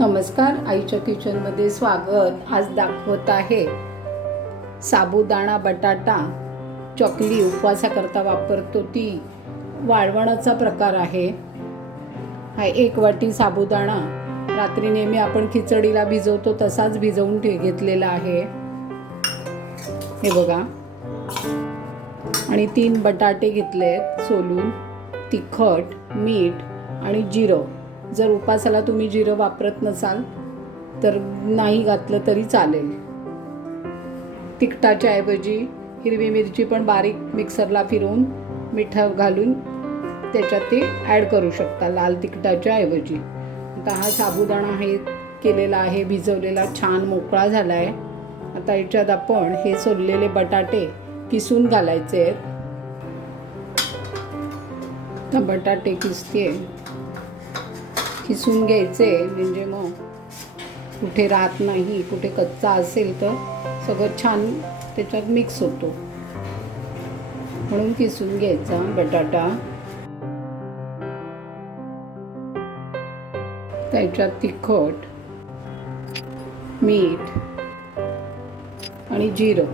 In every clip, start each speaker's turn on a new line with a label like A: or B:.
A: नमस्कार आईच्या किचनमध्ये स्वागत. आज दाखवत आहे साबुदाणा बटाटा चकली उपवासाकरता वापरतो ती. वाळवणाचा प्रकार आहे. हा एक वाटी साबुदाणा. रात्री नेहमी आपण खिचडीला भिजवतो तसाच भिजवून ठे घेतलेला आहे. हे बघा. आणि तीन बटाटे घेतलेत सोलून. तिखट मीठ आणि जिरं. जर उपासाला तुम्ही जिरं वापरत नसाल तर नाही घातलं तरी चालेल. तिखटाच्या ऐवजी हिरवी मिरची पण बारीक मिक्सरला फिरवून मिठा घालून त्याच्यात ते ॲड करू शकता लाल तिखटाच्या ऐवजी. आता हा साबुदाणा हे केलेला आहे भिजवलेला छान मोकळा झाला आहे आता याच्यात आपण हे सोललेले बटाटे किसून घालायचे आहेत. तर बटाटे किसते. किसून घ्यायचे म्हणजे मग कुठे राहत नाही कुठे कच्चा असेल तर सगळं छान त्याच्यात मिक्स होतो. म्हणून किसून घ्यायचा बटाटा. त्याच्यात तिखट मीठ आणि जिरं.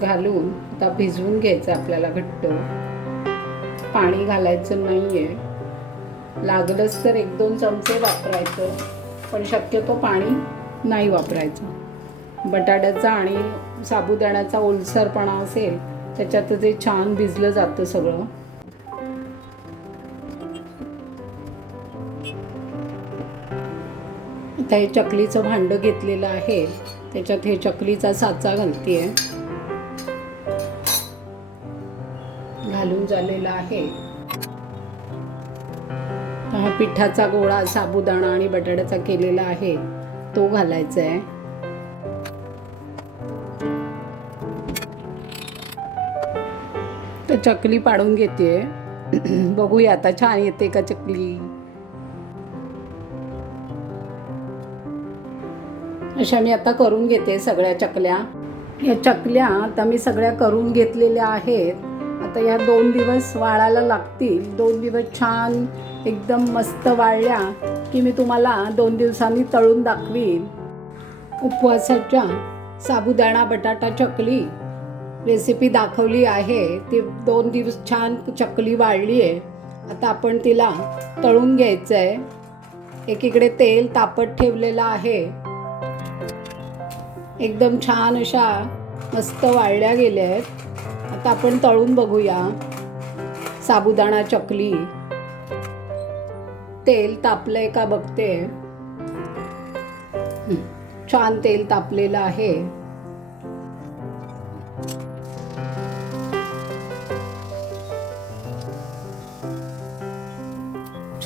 A: घालून आता भिजवून घ्यायचं आपल्याला घट्ट. पाणी घालायचं नाही आहे लागलंच तर एक दोन चमचे वापरायचं पण शक्यतो पाणी नाही वापरायचं. बटाट्याचा आणि साबुदाण्याचा ओलसरपणा असेल त्याच्यात ते छान भिजलं जातं सगळं. आता हे चकलीचं भांडं घेतलेलं आहे त्याच्यात हे चकलीचा साचा घालते घालून झालेला आहे. हा पिठाचा गोळा साबुदाणा आणि बटाट्याचा केलेला आहे. तो घालायचा आहे तर चकली पाडून घेते बघूया आता छान येते का चकली? अशा मी आता करून घेते सगळ्या चकल्या. या चकल्या आता मी सगळ्या करून घेतलेल्या आहेत. आता या दोन दिवस वाळायला लागतील. दोन दिवस छान एकदम मस्त वाळल्या की मी तुम्हाला दोन दिवसांनी तळून दाखवीन. उपवासाच्या साबुदाणा बटाटा चकली रेसिपी दाखवली आहे. ती दोन दिवस छान चकली वाळली आहे आता आपण तिला तळून घ्यायचं आहे एकीकडे तेल तापत ठेवलेलं आहे. एकदम छान अशा मस्त वाळल्या गेल्या आहेत आता आपण तळून बघूया. साबुदाणा चकली. तेल तापलंय का बघते? छान तेल तापलेलं आहे.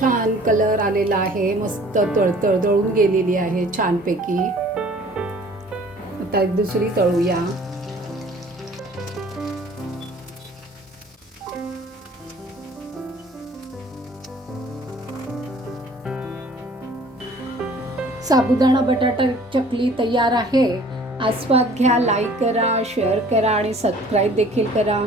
A: छान कलर आलेला आहे मस्त तळतळ दळून गेलेली आहे छानपैकी. आता एक दुसरी तळूया. साबुदाणा बटाटा चकली तयार आहे. आस्वाद घ्या लाईक करा शेअर करा आणि सबस्क्राईब देखील करा.